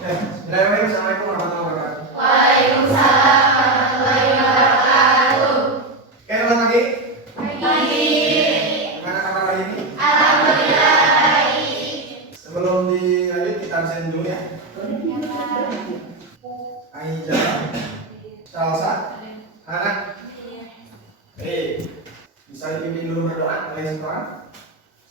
Bismillahirrahmanirrahim. Assalamualaikum warahmatullahi wabarakatuh. Waalaikumsalam warahmatullahi wabarakatuh. Oke, selamat pagi. Pagi. Gimana kabar hari ini? Alhamdulillah baik. Sebelum dilanjut kita absen dulu ya. Aiza, Salsa, Hana. Bisa dipimpin dulu berdoa mulai sekarang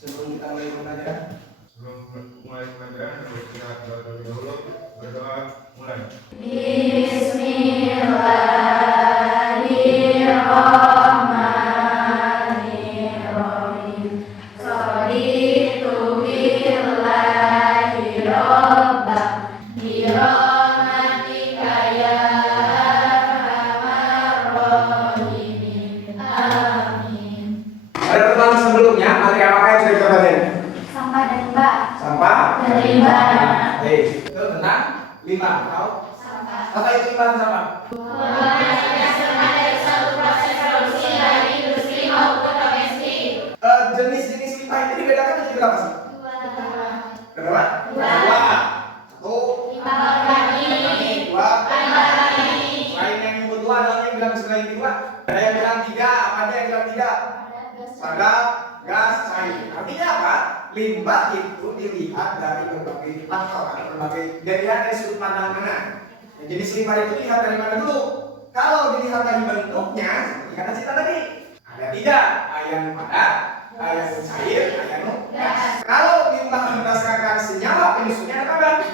sebelum kita mulai pembelajaran. Sebelum mulai pembelajaran, kita terlebih dahulu berdoa mulai. Bismillahirrahmanirrahim. Sholitu billahi robba birahmatika ya arhamar rahimin. Amin. Pada pertemuan sebelumnya, materi apa yang sudah kita pelajari? Sampah dan limbah. Sampah Dan limbah. Itu tentang limbah. Tahu? Sampah. Apa itu limbah dan sampah? Dari satu proses produksi dari industri maupun domestik. Jenis-jenis limbah itu dibedakan menjadi berapa sih? Berapa? Dua. Satu. Limbah organik. Dua. Limbah organik. Selain yang menyebut dua, ada yang bilang selain dua. Ada yang bilang tiga. Apa aja yang bilang tiga? Padat, gas, cair. Artinya apa? Limbah itu dilihat dari berbagai faktor, berbagai dilihat dari sudut pandang mana. Nah, jenis limbah itu dilihat dari mana dulu? Kalau dilihat dari bentuknya, seperti kata Cita tadi, ada tiga, ada yang padat, ada yang cair, ada yang gas. Kalau limbah berdasarkan senyawa penyusunnya ada apa?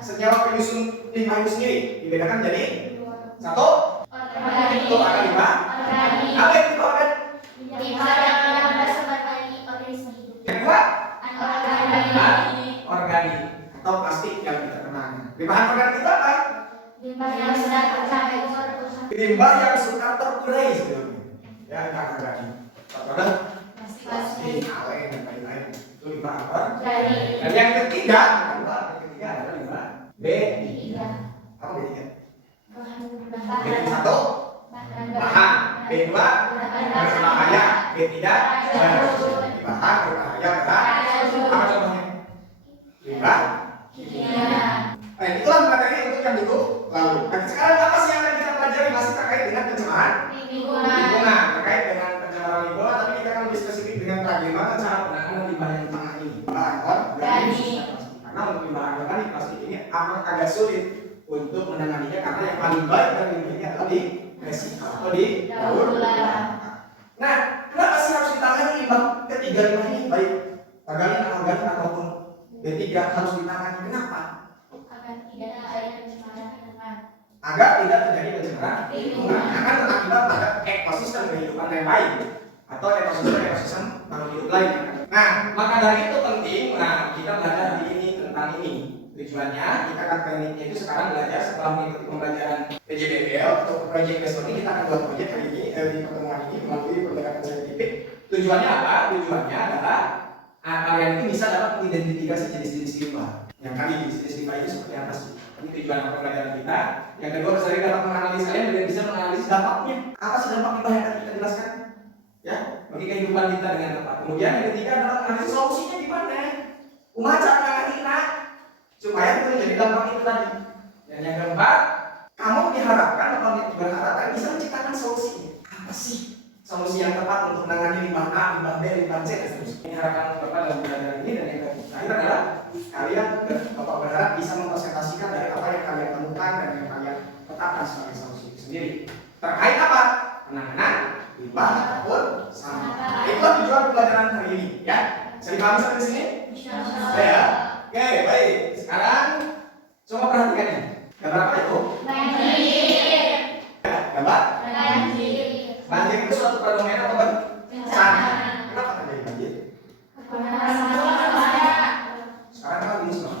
Senyawa penyusun limbah itu sendiri dibedakan jadi satu, itu ada limbah. Apa itu limbah organik? Limbah yang bersumber dari organisme hidup. Yang kedua, Organik. organik atau plastik yang kita kenal. Limbah organik itu apa? Limbah yang sudah tercapai unsur-unsur Limbah yang suka terurai sebelumnya. Ya, kita organik. Contohnya plastik, alen dan lain-lain. Itu limbah organik. Dan yang ketiga adalah limbah B. Apa B3? B1 bahan, B2 berbahaya, B3 bahan berbahaya apa contohnya? Limbah. Nah, itulah materi untuk yang itu lalu. Nah, sekarang apa sih yang akan kita pelajari masih terkait dengan pencemaran lingkungan, terkait dengan pencemaran lingkungan, tapi kita akan lebih spesifik dengan bagaimana cara penanganan limbah yang tengah ini. Bahan organik. Karena untuk limbah organik plastik ini amat agak sulit untuk menanganinya karena yang paling baik dari limbah ini adalah di resiko atau di daur ulang. Nah, kenapa sih harus ditangani limbah ketiga limbah ini baik organik, anorganik ataupun B3 harus ditangani? Kenapa? Agar tidak terjadi pencemaran lingkungan, akan berakibat pada ekosistem kehidupan yang lain atau ekosistem makhluk hidup lain. Nah, maka dari itu penting. Nah, kita belajar hari ini tentang ini. Tujuannya kita akan tekniknya itu sekarang belajar setelah mengikuti pembelajaran PJBL atau project based learning. Kita akan buat proyek hari ini di pertemuan ini melalui pendekatan saintifik. Tujuannya apa? Tujuannya adalah kalian itu bisa dapat mengidentifikasi jenis-jenis limbah. Yang tadi jenis-jenis limbah itu seperti apa sih? Ini tujuan pembelajaran kita. Yang kedua, saya dapat menganalisis kalian dan bisa menganalisis dampaknya. Apa sih dampak limbah yang tadi kita jelaskan? Ya, bagi kehidupan kita dengan tepat. Kemudian yang ketiga adalah menganalisis solusinya gimana? Kumaha cara menanganinya supaya itu menjadi dampak itu tadi. Dan yang keempat, kamu diharapkan atau berharap bisa menciptakan solusinya. Apa sih solusi yang tepat untuk menangani limbah A, limbah B, limbah C dan seterusnya? Ini harapan Bapak dalam pembelajaran ini. Dan yang terakhir adalah kalian Bapak berharap bisa mempresentasikan dari apa yang kalian temukan dan yang kalian tetapkan sebagai solusi itu sendiri. Terkait apa? Penanganan limbah ataupun sampah. Itulah tujuan pembelajaran hari ini, ya. Bisa dipahami sampai di sini? Ya. Oke, baik. Sekarang coba perhatikan ini. Gambar apa itu? Banjir. Gambar? Banjir. Banjir itu suatu fenomena atau bencana. Kenapa terjadi banjir? Sekarang kan ini semua.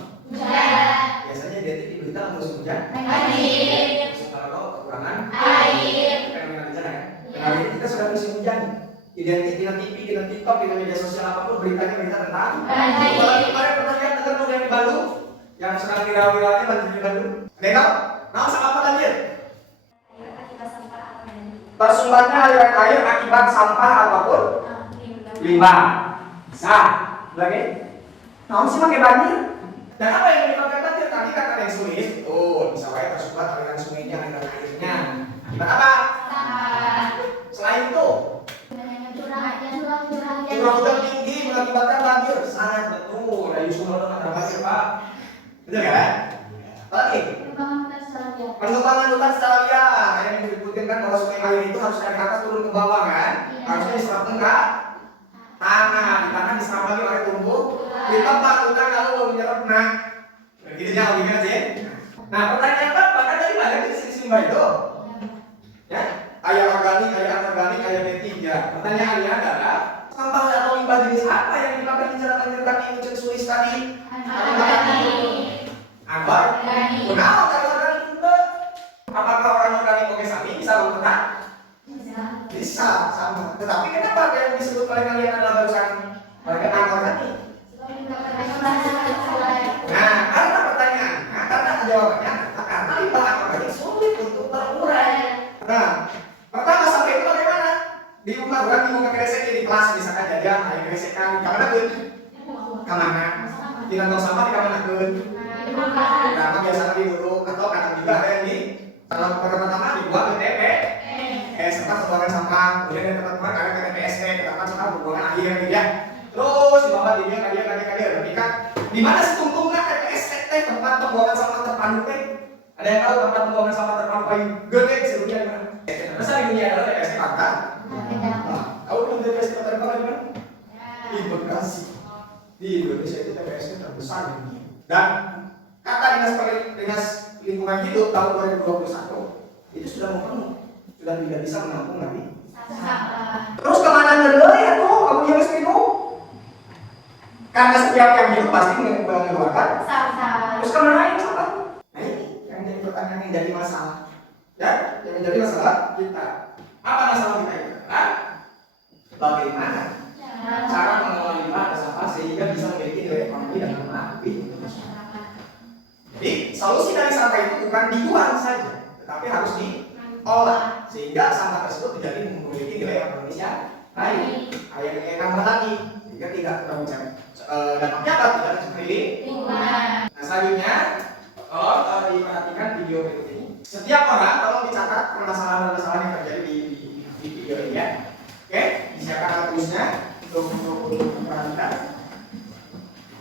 Biasanya identik di berita musim hujan. Musim kemarau, kekurangan air. Fenomena bencana kan? Hari ini kita sudah musim hujan. Identik di TV, di TikTok, di media sosial apapun beritanya berita tentang banjir. Kalau kemarin pernah lihat tentang yang di Bandung yang sekarang viral-viralnya banjir di Bandung. Ada yang tahu? Nah, sama apa banjir? Tersumbatnya aliran air akibat sampah ataupun limbah. Bisa. Lagi? Nah, sih pakai banjir. Dan apa yang menyebabkan banjir? tadi kan ada yang sulit, betul. Bisa wae tersumbat aliran sungainya, aliran airnya. Akibat apa? Selain itu, curah hujan tinggi mengakibatkan banjir. Sangat betul. Dari sumber ada banjir, Pak. Betul kan? Apa lagi? Pengembangan hutan secara liar. Kayak yang disebutkan kan bahwa sungai air itu harus dari atas turun ke bawah kan? Harusnya diserap ke tanah. Di tanah diserap lagi oleh tumbuh. Di tempat hutan lalu menyerap. Nah, begitu jauh gimana sih? Nah, pertanyaan apa? Kan tadi ada di sisi itu. Ya, ayah organik, ayah anorganik, ayah B3. Pertanyaannya adalah sampah atau limbah jenis apa yang dipakai di cara menyerap ini cek sulis tadi? Agar kenapa kalau organik juga? Apakah orang organik oke sami bisa menggunakan? Bisa sama. Tetapi kenapa yang disebut oleh kalian adalah barusan mereka anorganik? Nah, karena pertanyaan, karena jawabannya karena limbah anorganik sulit untuk terurai. Nah, pertama sampai itu bagaimana? Di rumah orang di muka kresek di kelas misalkan jajan, ayo kresekan, kemana pun? Kemana? Di kantong sampah di kemana pun? Karena biasanya di buruk atau kadang juga ada yang di pertama dibuat ke TPS tempat pembuangan sampah, kemudian yang teman-teman ada ke TPST, tempat sampah pembuangan akhir gitu ya. Terus di bawah di dia kadia, berarti kan di mana sih tungtungnya TPST tempat pembuangan sampah terpadu teh? Ada yang tahu tempat pembuangan sampah terpadu paling gede di dunia di mana? Besar di dunia adalah TPST Bangka. Tahu belum TPST terpadu di mana? Di Bekasi. Di Indonesia itu TPST terbesar di dunia. Dan kata dinas lingkungan hidup tahun 2021 itu sudah penuh, sudah tidak bisa menampung lagi. Terus kemana dulu ya tuh kamu jelas itu? Karena setiap yang hidup pasti mengeluarkan. Terus kemana ini sampah? Nah ini yang jadi pertanyaan yang jadi masalah. Ya, yang menjadi masalah kita. Apa masalah kita itu? Bagaimana cara mengelola limbah dan sampah sehingga bisa memiliki nilai ekonomi dan lebih untuk masyarakat. Jadi solusi dari sampah itu bukan dibuang saja, tetapi harus diolah sehingga sampah tersebut menjadi memiliki nilai ekonomis yang baik. Kayak yang tambah lagi, sehingga tidak terlalu dampaknya apa? Tidak seperti lingkungan. Nah selanjutnya, tolong diperhatikan video berikut ini. Setiap orang tolong dicatat permasalahan-permasalahan yang terjadi di video ini ya. Oke, disiapkan alat tulisnya untuk memperhatikan.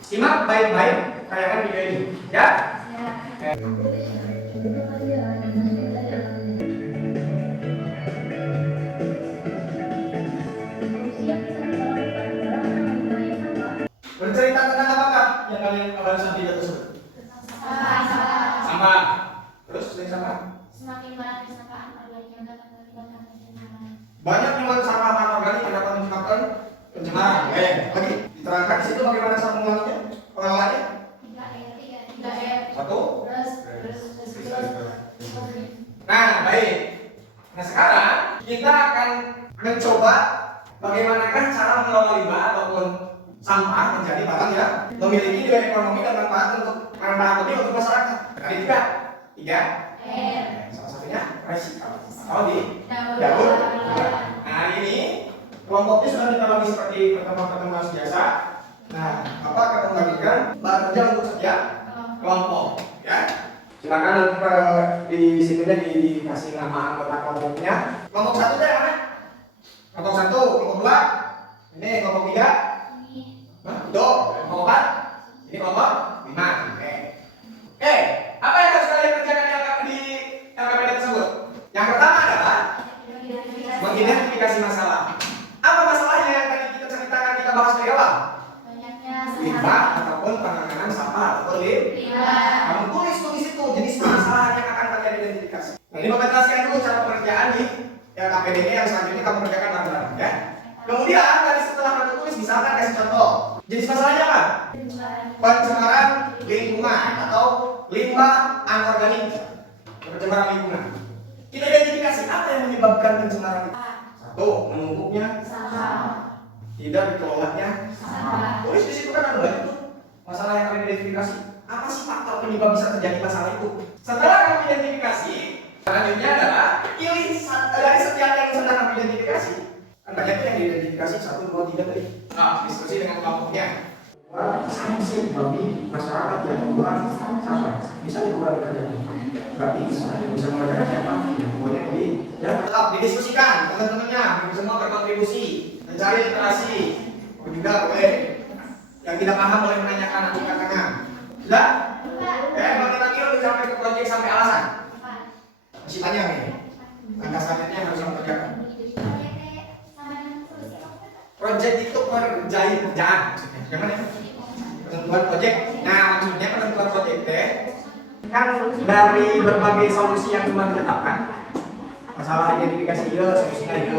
Simak baik-baik tayangan video ini, ya. Bercerita tentang apakah yang kalian barusan video tersebut? Sampah. Terus selain sampah? Semakin banyak sampah anorganik yang dapat menyebabkan pencemaran. Banyak yang sampah anorganik yang dapat menyebabkan pencemaran. Lagi diterangkan di situ bagaimana cara mengelolanya? Pengelolaannya? 3R. 1. Terus. Nah, baik. Nah, sekarang kita akan mencoba bagaimanakah cara mengelola limbah ataupun sampah menjadi barang yang memiliki nilai ekonomi dan manfaat lebih untuk masyarakat. Tadi juga 3R. Salah satunya resiko atau di daur. Nah, ini kelompoknya sudah kita bagi seperti pertemuan-pertemuan biasa. Nah, apa akan membagikan bahan kerja untuk setiap kelompok, ya. Silakan di situnya dikasih nama anggota kelompoknya. Kelompok 1 dari mana? Kelompok 1, kelompok 2. Ini kelompok 3. Itu kelompok 4. Ini kelompok 5. Oke. Apa yang harus kalian kerjakan di LKPD tersebut? Yang pertama adalah mengidentifikasi masalah. Apa masalahnya yang tadi kita ceritakan, kita bahas dari awal? Limbah ataupun penanganan sampah ataupun limbah. Kamu tulis itu jenis masalah yang akan kalian identifikasi. Nah, ini Bapak jelaskan dulu cara pengerjaan di LKPD ini yang selanjutnya kamu kerjakan bareng-bareng ya. Kemudian dari setelah kamu tulis misalkan kasih contoh. Jenis masalahnya apa? Pencemaran lingkungan atau limbah anorganik. Pencemaran lingkungan. Kita identifikasi apa yang menyebabkan pencemaran. 1. Menumpuknya sampah. Tidak dikelolanya sampah. Tulis di situ kan ada banyak tuh masalah yang kalian identifikasi. Apa sih faktor penyebab bisa terjadi masalah itu? Setelah kamu identifikasi, selanjutnya adalah pilih dari setiap yang sudah kamu identifikasi. Kan banyak yang diidentifikasi 1, 2, 3 tadi. Nah, diskusi dengan kelompoknya. Sanksi bagi masyarakat yang membuang sampah. bisa dikurangi kerjanya. Berarti bisa mengerjakan siapa? Pokoknya ya tetap didiskusikan teman-temannya, semua berkontribusi, mencari literasi. Juga boleh yang tidak paham boleh menanyakan nanti kakaknya. Sudah? Bagi lagi udah sampai ke proyek sampai alasan. Masih panjang nih. Langkah selanjutnya yang harus kamu kerjakan. Proyek itu kerjaan. Gimana? Penentuan proyek. Nah, maksudnya penentuan proyek kan dari berbagai solusi yang telah ditetapkan. Masalah identifikasi iya, solusinya iya,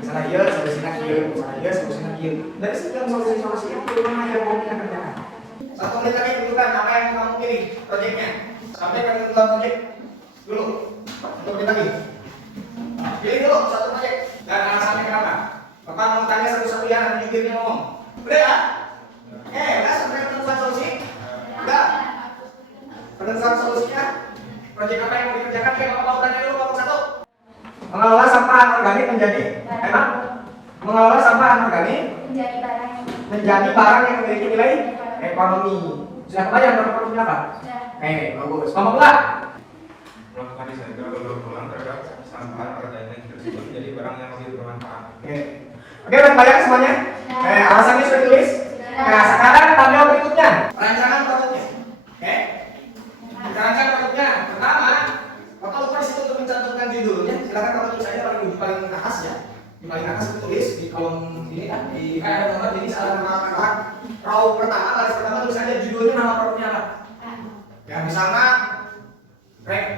masalah iya, solusinya iya, masalah iya, solusinya iya. Dari sekian solusi-solusi yang mana yang mau kita kerjakan? 1 menit lagi tentukan apa yang kamu pilih proyeknya. Sampai ke penentuan proyek dulu. 1 menit lagi. Pilih dulu 1 proyek dan alasannya kenapa. Bapak mau tanya satu-satu ya, nanti jubirnya ngomong. Udah ya? Udah sampai penentuan solusi? Udah. Penentuan solusinya, proyek apa yang mau dikerjakan? Bapak mau tanya dulu kelompok 1. Mengelola sampah anorganik menjadi mengelola sampah anorganik menjadi barang yang memiliki nilai ekonomi. Sudah kebayang ekonominya apa? Bagus. Ngomong pula. Melakukan desain ulang terhadap sampah organik tersebut menjadi barang yang lebih bermanfaat. Oke, bayang semuanya? Alasannya sudah ditulis? Nah, sekarang tabel berikutnya. Rancangan produknya. Rancangan produknya. Pertama, Bapak lupa disitu untuk mencantumkan judulnya. Silakan kalau tulis saja paling atas ya. Di paling atas ditulis di kolom ini kan. Di kayak ada nomor jadi salah nama row pertama, baris pertama tulis saja judulnya, nama produknya apa. Ya misalnya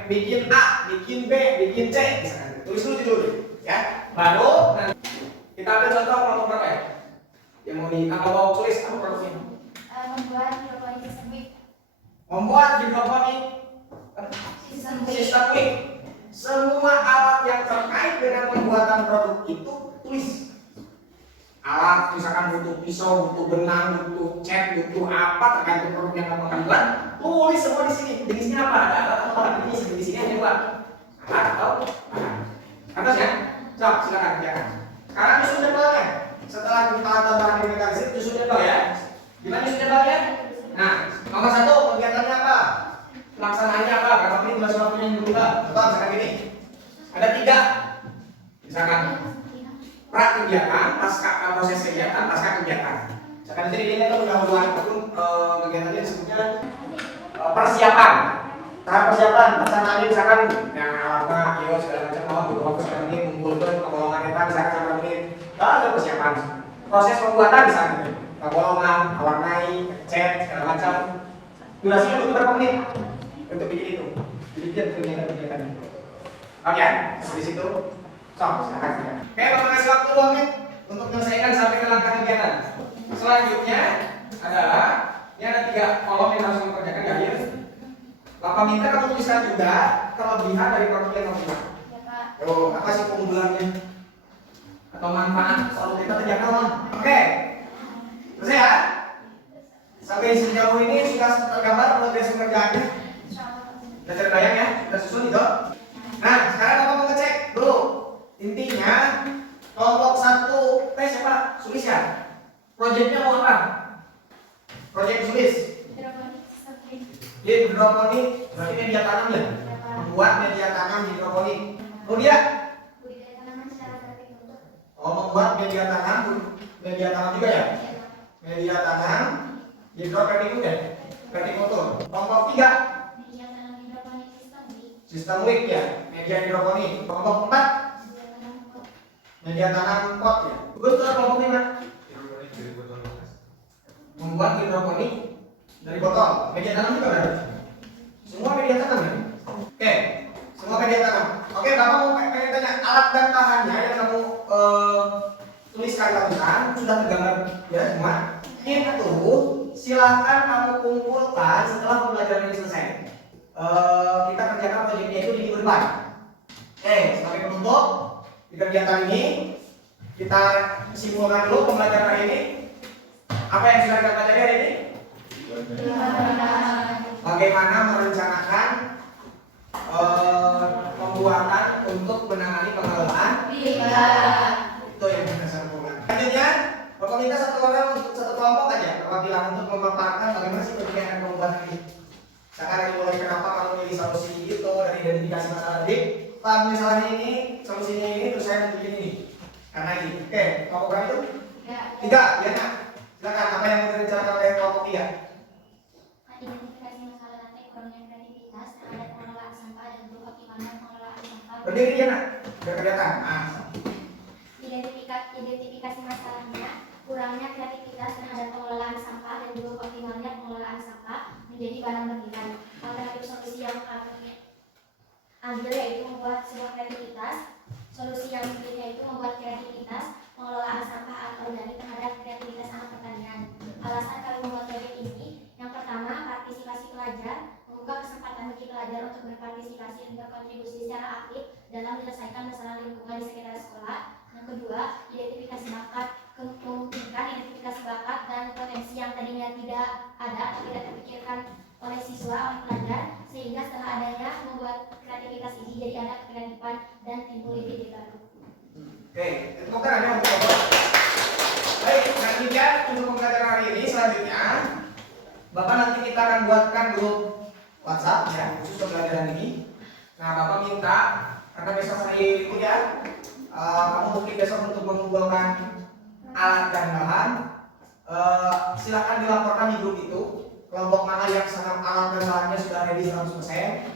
bikin A, bikin B, bikin C, misalkan. Tulis dulu judulnya, ya. Baru nanti kita ambil contoh kelompok berapa ya? Yang mau mau tulis apa produknya? Membuat hidroponik sistem quick. Semua alat yang terkait dengan pembuatan produk itu tulis. Alat misalkan butuh pisau, butuh benang, butuh cat, butuh apa tergantung produk yang kamu buat, tulis semua di sini. Jenisnya apa? Ada alat jenis di sini hanya 2. Alat atau bahan. Atas ya? Sok, silakan kerjakan. Sekarang nyusun jadwalnya. Setelah alat dan bahan dimekanisir, nyusun jadwal ya. Gimana nyusun jadwalnya? Nah, nomor 1 kegiatannya apa? Pelaksanaannya apa? Berapa menit batas waktunya yang berubah? Contoh misalkan gini. Ada 3. Misalkan pra kegiatan, pasca proses kegiatan, pasca kegiatan. Misalkan di sini itu pendahuluan ataupun kegiatannya disebutnya persiapan. Tahap persiapan, perencanaannya misalkan yang alatnya, segala macam mau butuh waktu sekian menit, mengumpulkan pengolongan itu misalkan berapa menit. Ada persiapan. Proses pembuatan misalkan pengolongan, warnai, cat, segala macam. Durasinya butuh berapa menit untuk bikin itu? Bikin kegiatan-kegiatan itu. Oke, di situ. Silakan. Oke, Bapak kasih waktu 2 menit untuk menyelesaikan sampai ke langkah kegiatan. Selanjutnya adalah ini ada 3 kolom yang harus kamu kerjakan di akhir. Bapak minta kamu tuliskan juga kelebihan dari produk yang kamu buat. Apa sih keunggulannya? Atau manfaat soal kita terjangkau? Oke. Selesai ya? Sampai sejauh ini sudah tergambar progres pekerjaannya? Sudah terbayang ya? Sudah susun itu? Nah, sekarang Bapak mau ngecek dulu. Intinya kelompok 1 siapa? Sulis ya? Proyeknya mau apa? Proyek Sulis. Hidroponik, berarti media tanam ya? Membuat media tanam hidroponik. Kemudian membuat media tanam juga ya? Media tanam hidroponik ya? Vertikultur. Kelompok 3 sistem WIC ya? Media hidroponik. Kelompok 4 media tanam pot ya? Betul kelompok 5 membuat hidroponik dari botol. Media tanam juga berarti? Semua media tanam ya? Oke, semua media tanam. Oke, Bapak mau pengen tanya alat dan bahannya yang kamu tuliskan sudah tergambar ya semua. Itu silahkan kamu kumpulkan setelah pembelajaran ini selesai. Kita kerjakan proyeknya itu di minggu depan. Oke, sebagai penutup di kegiatan ini kita simpulkan dulu pembelajaran hari ini. Apa yang sudah kita pelajari hari ini? Bagaimana merencanakan pembuatan untuk menangani pengelolaan itu yang kita simpulkan. Selanjutnya, Bapak minta satu kelompok aja perwakilan untuk memaparkan bagaimana sih kegiatan pembuatan ini. Sekarang dimulai kenapa kalau milih solusi itu dari identifikasi masalah tadi. Pak, misalnya ini solusinya ini terus saya tunjukin ini karena ini. Oke, kelompok berapa itu? Tiga, ya nak. Silakan apa yang mau direncanakan oleh kelompok tiga? Identifikasi masalah rantai kurangnya kreativitas terhadap pengelolaan sampah dan optimalnya pengelolaan sampah. Berdiri ya nak, biar kelihatan. Identifikasi masalahnya kurangnya kreativitas terhadap pengelolaan sampah dan juga optimalnya pengelolaan sampah menjadi barang bernilai. Alternatif solusi yang kami ambil yaitu membuat sebuah kreativitas. Solusi yang berikutnya itu membuat kreativitas pengelolaan sampah atau organik terhadap kreativitas anak pertanian. Alasan kami membuat proyek ini, yang pertama, partisipasi pelajar, membuka kesempatan bagi pelajar untuk berpartisipasi dan berkontribusi secara aktif dalam menyelesaikan masalah lingkungan di sekitar sekolah. Yang kedua, identifikasi bakat, memungkinkan identifikasi bakat dan potensi yang tadinya tidak ada atau tidak terpikirkan oleh siswa, oleh pelajar, sehingga setelah adanya membuat kreativitas ini jadi ada kreatifan dan timbul ide baru. Oke, itu kan ada untuk baik, nah demikian untuk pembelajaran hari ini. Selanjutnya Bapak nanti kita akan buatkan grup WhatsApp ya khusus pembelajaran ini. Nah Bapak minta karena besok hari libur ya, kamu mungkin besok untuk mengumpulkan alat dan bahan, silakan dilaporkan di grup itu kelompok mana yang sangat alat dan bahannya sudah ready 100%,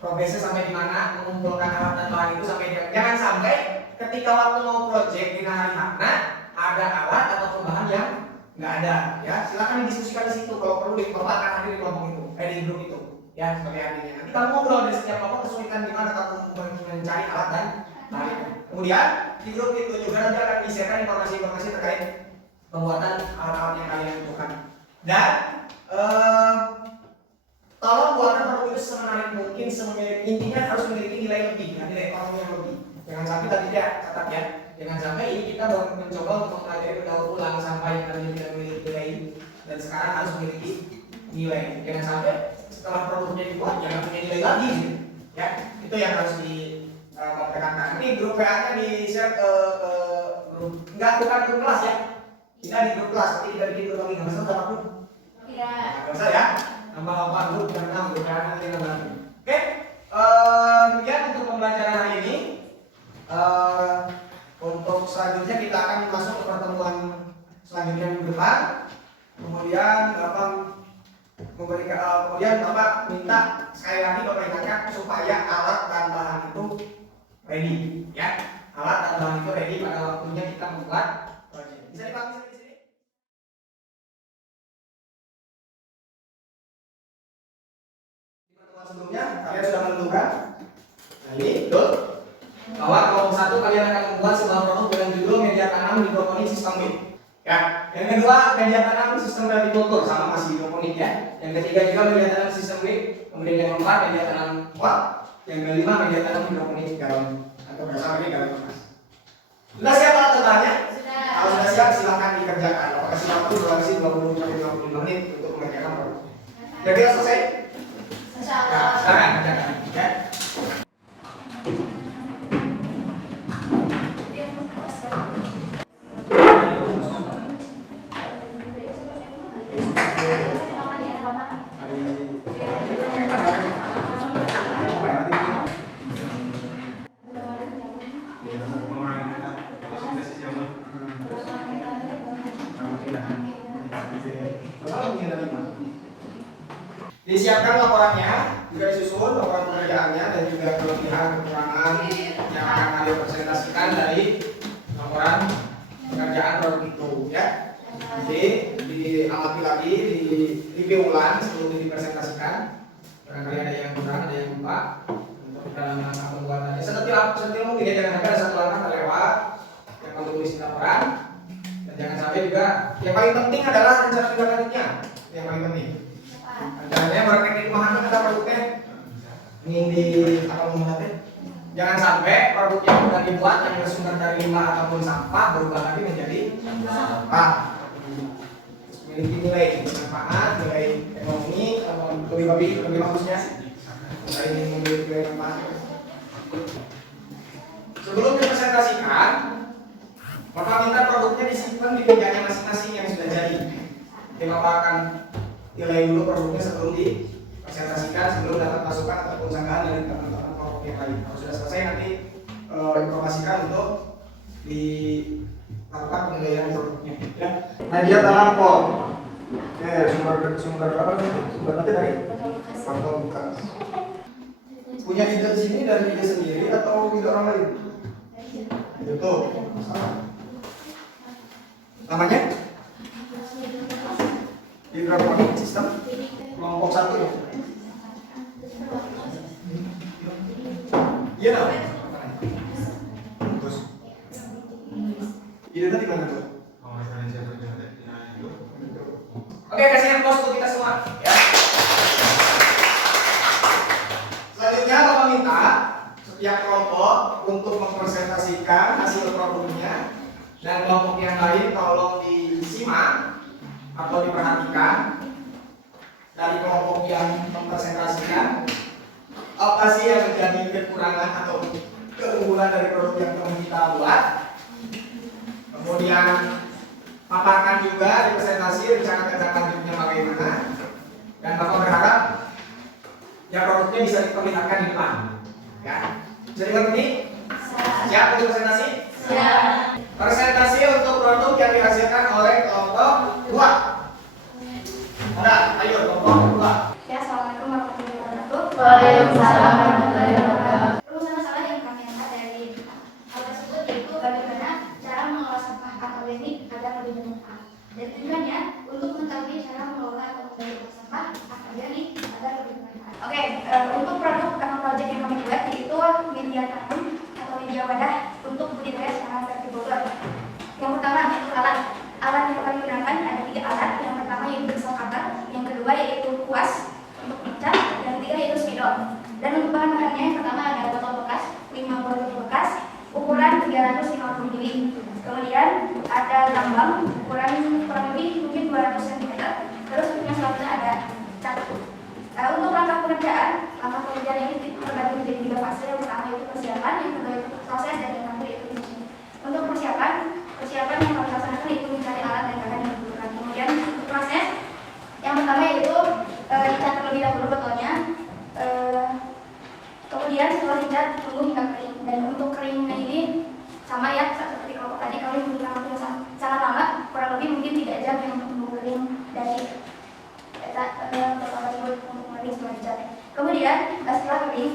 progresnya sampai di mana mengumpulkan alat dan bahan itu sampai jangan sampai ketika waktu mau project di hari mana ada alat atau bahan yang nggak ada ya, silakan didiskusikan di situ. Kalau perlu Bapak akan hadir di kelompok itu, di grup itu ya sebagai adminnya. Nanti kamu ngobrol dari setiap kelompok kesulitan di mana kamu mencari alat dan bahan itu. Kemudian di grup itu juga nanti akan di-share informasi-informasi terkait pembuatan alat-alat yang kalian butuhkan. Dan tolong buatkan produk itu semenarik mungkin, intinya harus memiliki nilai lebih, nilai ekonomi yang lebih. Jangan sampai tadi ya catat ya, jangan sampai ini kita baru mencoba untuk mempelajari berdaur ulang sampai tadi tidak memiliki nilai dan sekarang harus memiliki nilai. Jangan sampai setelah produknya dibuat jangan punya nilai lagi, ya itu yang harus ditekankan. Nanti grup WA-nya di share ke grup, bukan grup kelas ya, tidak di grup kelas, nanti kita bikin grup lagi nggak masalah apapun. Tidak. Nggak usah ya, tambah 8 grup dan 6 grup WA nanti nambah lagi. Oke, demikian untuk pembelajaran hari ini. Untuk selanjutnya kita akan masuk ke pertemuan selanjutnya minggu depan. Kemudian Bapak minta sekali lagi Bapak ingatkan supaya alat dan bahan itu ready, ya. Alat dan bahan itu ready pada waktunya kita membuat proyek. Bisa dipahami di sini? Di pertemuan sebelumnya kalian sudah menentukan. Nah ini betul. Bahwa kelompok 1 kalian akan membuat sebuah produk dengan judul media tanam hidroponik sistem WIP. Ya, yang kedua media tanam sistem vertikultur sama masih hidroponik ya. Yang ketiga juga media tanam sistem WIP. Kemudian yang keempat media tanam pot. Yang kelima media tanam hidroponik galon atau bersama ini galon kemas. Sudah siap alat bahannya? Sudah. Kalau sudah siap silakan dikerjakan. Bapak kasih waktu durasi 20 sampai 55 menit untuk mengerjakan produk. Kira-kira selesai? Insyaallah. Silakan kerjakan ya. Disiapkan laporannya, juga disusun laporan pengerjaannya dan juga kelebihan kekurangan yang akan kalian presentasikan dari laporan pengerjaan produk itu ya. Jadi diamati lagi, di review ulang sebelum dipresentasikan. Barangkali ada yang kurang, ada yang lupa untuk dalam langkah pembuatannya. Sedetil mungkin ya, jangan sampai ada satu langkah terlewat yang kamu tulis di laporan. Dan jangan sampai juga yang paling penting adalah rencana tindak lanjutnya, yang paling penting. Rencananya berteknik memahami kata produknya ini di apa membuatnya. Jangan sampai produk yang sudah dibuat yang bersumber dari limbah ataupun sampah berubah lagi menjadi sampah. Memiliki nilai manfaat, nilai ekonomi, atau lebih bagusnya dari memiliki nilai manfaat. Sebelum dipresentasikan, Bapak minta produknya disimpan di mejanya masing-masing yang sudah jadi. Jadi Bapak akan nilai dulu produknya sebelum dipresentasikan. presentasikan sebelum dapat masukan ataupun sanggahan dari teman-teman kelompok yang lain. Kalau sudah selesai nanti informasikan untuk dilakukan penilaian produknya. Ya. Media tanam pol. Oke, sumber apa sih? Sumber nanti dari Faktor Bekas. Punya ide sini dari ide sendiri atau ide orang lain? Itu. Namanya? Di berapa sistem? Kelompok 1 ya? Iya dong. Terus. Ide tadi mana tuh? Oke, kasih bos untuk kita semua ya. Selanjutnya Bapak minta setiap kelompok untuk mempresentasikan hasil produknya dan kelompok yang lain tolong disimak atau diperhatikan dari kelompok yang mempresentasikan apa sih yang menjadi kekurangan atau keunggulan dari produk yang telah kita buat. Kemudian paparkan juga di presentasi rencana kerja lanjutnya bagaimana, dan Bapak berharap ya produknya bisa diperlihatkan di depan ya. Bisa dimengerti? Siap untuk presentasi? Siap. Presentasi untuk produk yang dihasilkan oleh kelompok 2. Ada, ayo kelompok 2. Ya, assalamualaikum warahmatullahi wabarakatuh. Waalaikumsalam warahmatullahi wabarakatuh. Masalah yang kami angkat dari hal tersebut yaitu bagaimana cara mengolah sampah anorganik agar lebih bermanfaat. Dan tujuannya untuk mengetahui cara mengelola atau mendaur sampah anorganik agar lebih bermanfaat. Oke, untuk produk atau project yang kami buat yaitu media tanam atau media wadah untuk budidaya secara vertikal. Yang pertama itu alat. Alat yang kami gunakan ada 3 alat. Yang pertama yaitu pisau cutter, yang kedua yaitu kuas untuk mencat, yang ketiga yaitu spidol. Dan untuk bahan-bahannya yang pertama ada botol bekas, 5 botol bekas, ukuran 350 ml. Kemudian ada tambang, ukuran kurang lebih mungkin 200 cm. Terus yang selanjutnya ada cat. Untuk langkah pengerjaan ini terbagi menjadi 3 fase. Yang pertama yaitu persiapan, yang kedua yaitu proses, dan yang ketiga yaitu finishing. Untuk persiapan yang kami laksanakan itu mencari alat dan bahan yang dibutuhkan. Kemudian untuk proses, yang pertama yaitu dicat terlebih dahulu botolnya. Kemudian setelah dicat tunggu hingga kering. Dan untuk keringnya ini sama ya seperti kelompok tadi, kami menggunakan waktu yang sangat lama, kurang lebih mungkin 3 jam yang untuk menunggu kering dari pertama untuk kering setelah dicat. Kemudian setelah kering,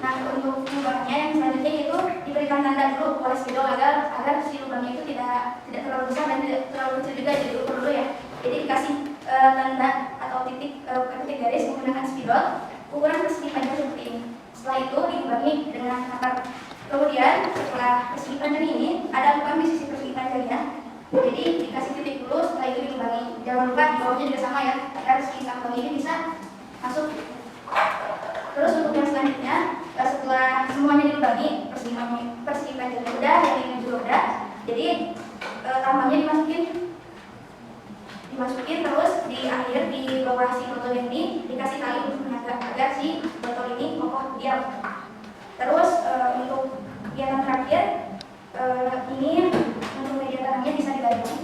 nah untuk lubangnya yang selanjutnya itu diberikan tanda dulu oleh spidol agar si lubangnya itu tidak terlalu besar dan tidak terlalu kecil juga, jadi ukur dulu ya. Jadi dikasih tanda atau titik garis menggunakan spidol ukuran persegi panjang seperti ini. Setelah itu dilubangi dengan cutter. Kemudian setelah persegi panjang ini ada lubang di sisi persegi panjangnya. Jadi dikasih titik dulu, setelah itu dilubangi. Jangan lupa di bawahnya juga sama ya, agar segi lubang ini bisa masuk. Terus untuk yang selanjutnya, setelah semuanya dilubangi, persegi panjangnya udah, yang ini juga udah. Jadi tambangnya dimasukin terus di akhir di bawah si botol ini dikasih tali untuk menjaga agar si botol ini kokoh diam. Terus untuk kegiatan terakhir ini untuk media tanamnya bisa digantung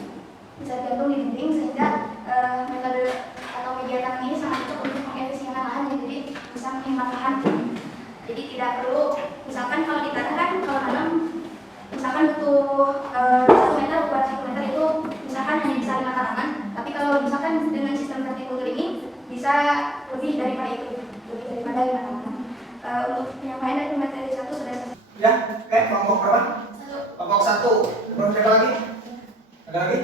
di dinding sehingga metode atau media tanam ini sangat cocok untuk mengefisienkan lahan, jadi bisa menghemat lahan. Jadi tidak perlu, misalkan kalau di tanah kan kalau tanam misalkan butuh 1 meter buat 1 meter itu misalkan hanya bisa 5 tanaman, tapi kalau misalkan dengan sistem vertical ini bisa lebih daripada itu, lebih daripada 5 tanaman. Untuk penyampaian dari materi 1 sudah selesai. Ya, kelompok berapa? 1. Kelompok 1. Kelompok berapa lagi? Ada lagi?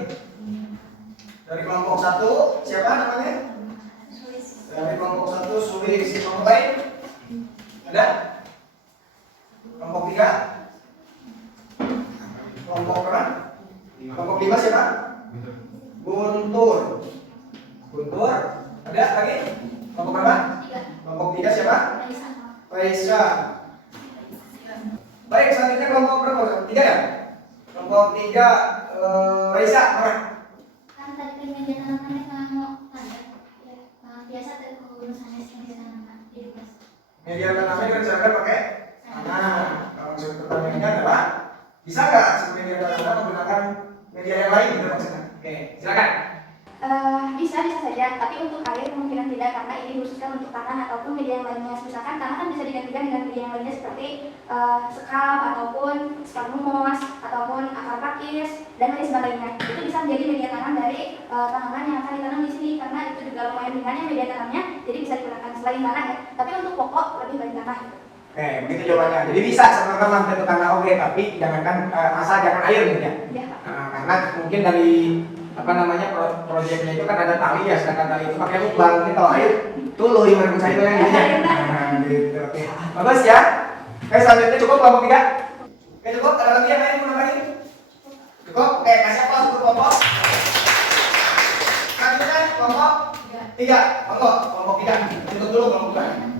Dari kelompok 1 siapa namanya? Dari kelompok 1 Sulis. Kelompok lain? Ada? Kelompok 3? Kelompok berapa? Kelompok 5 siapa? Guntur. Ada lagi? Kelompok berapa? 3. Kelompok 3 siapa? Raisa. Baik, selanjutnya kelompok berapa? 3 ya? Kelompok 3 Raisa, mana? Kan tadi media tanamnya mau tanda ya, biasa dari pengurus sanes yang ditanamkan di kelas. Media tanamnya direncanakan pakai tanah. Kalau misalnya pertanyaannya adalah bisa nggak si media tanamnya menggunakan media yang lain gitu maksudnya? Oke, silakan. Bisa saja, tapi untuk air kemungkinan tidak karena ini dikhususkan untuk tanah ataupun media yang lainnya. Misalkan tanah kan bisa digantikan dengan media yang lainnya seperti sekam ataupun sphagnum ataupun akar pakis dan lain sebagainya. Itu bisa menjadi media tanam dari tanaman yang akan ditanam di sini karena itu juga lumayan ringannya media tanamnya, jadi bisa digunakan selain tanah ya. Tapi untuk pokok lebih baik tanah. Begitu jawabannya. Jadi bisa sebenarnya lantai ke tanah oke, tapi jangankan asal jangan air gitu ya. Ya. Karena mungkin dari proyeknya itu kan ada tali ya, sedangkan tali itu pakai lubang, ini kalau air tuluh yang merebut saya itu yang gitu. Gitu. Oke. Bagus ya. Selanjutnya cukup kelompok 3. Oke, cukup. Ada lagi yang lain mau lagi? Cukup. Kasih aplaus untuk kelompok. Selanjutnya kelompok 3. Kelompok 3. Tutup dulu kelompok 2.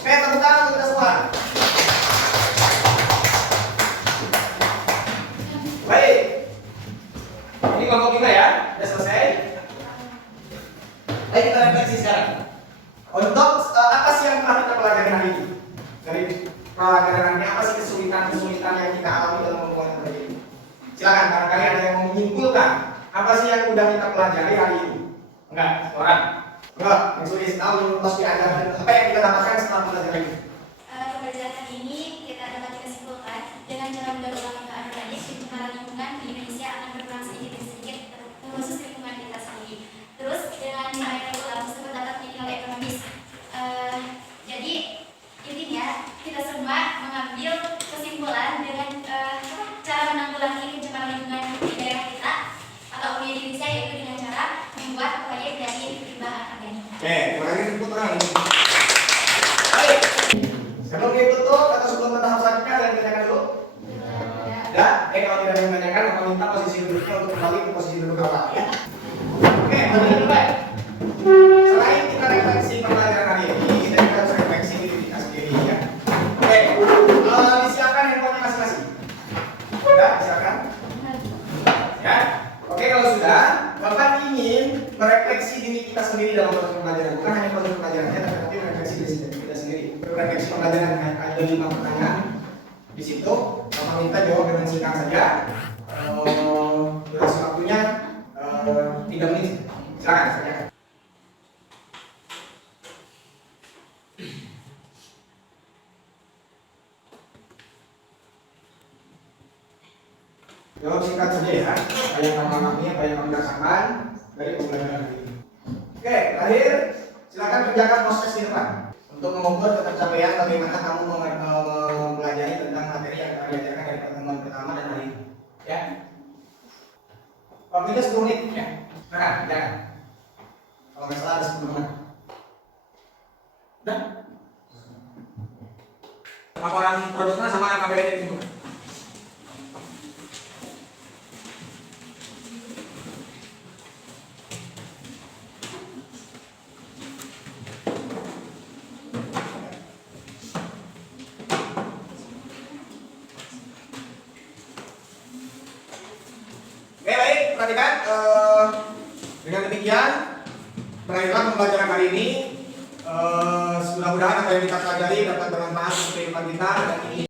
Oke, tepuk tangan untuk kita semua. Baik. Ini kelompok 3 ya, sudah selesai. Ayo kita refleksi sekarang. Untuk apa sih yang telah kita pelajari hari ini? Dari pelajaran ini apa sih kesulitan yang kita alami dalam membuat proyek ini? Silakan, barangkali ada yang mau menyimpulkan apa sih yang sudah kita pelajari hari ini? Enggak, orang. Enggak, yang sulit tahu harus diajarkan apa yang kita dapatkan setelah pelajaran ini. Pembelajaran ini kita dapat disimpulkan dengan cara mendaur ulang bahan organik pencemaran lingkungan di Indonesia akan berkurang sedikit demi sedikit, khusus lingkungan kita sendiri. Terus dengan nilai daur ulang tersebut dapat menjadi nilai ekonomis. Jadi intinya kita semua mengambil kesimpulan dengan cara menanggulangi pencemaran lingkungan di daerah kita atau di Indonesia, yaitu dengan cara membuat proyek dari bahan organik. Oke, terima kasih tepuk tangan. Baik. Sebelum ditutup atau sebelum ke tahap selanjutnya ada yang ditanyakan dulu? Tidak. Kalau tidak ada yang ditanyakan, maka minta posisi duduknya untuk kembali ke posisi duduk awal ya. Oke, lanjut dulu baik. Selain kita refleksi pembelajaran hari ini, kita juga harus refleksi diri kita sendiri ya. Oke, disiapkan handphonenya masing-masing. Sudah, disiapkan? Ya. Oke, kalau sudah, Bapak ingin merefleksi diri kita sendiri dalam proses pembelajaran. Bukan hanya proses pembelajarannya, tapi merefleksi diri kita sendiri. Refleksi pembelajaran ada 5 pertanyaan di situ. Bapak minta jawab dengan singkat saja. Durasi waktunya 3 menit. Silakan saja. Jawab singkat saja ya. Apa yang kamu alami, apa yang kamu rasakan dari pembelajaran hari ini. Oke, terakhir silakan kerjakan proses di depan untuk mengukur ketercapaian bagaimana kamu mempelajari tentang materi yang akan diajarkan dari pertemuan pertama dan hari ini. Ya. Waktunya 10 menit ya. Silakan, jangan. Kalau nggak salah ada 10 menit. Udah? Laporan produknya sama KPD itu. Perhatikan, dengan demikian berakhirlah pembelajaran hari ini. Mudah-mudahan apa yang kita pelajari dapat bermanfaat untuk kehidupan kita dan ini.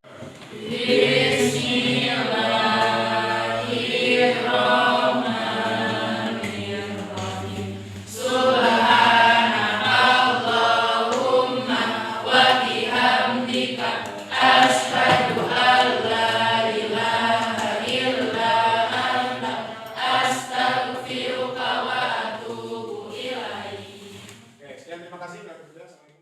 Terima kasih.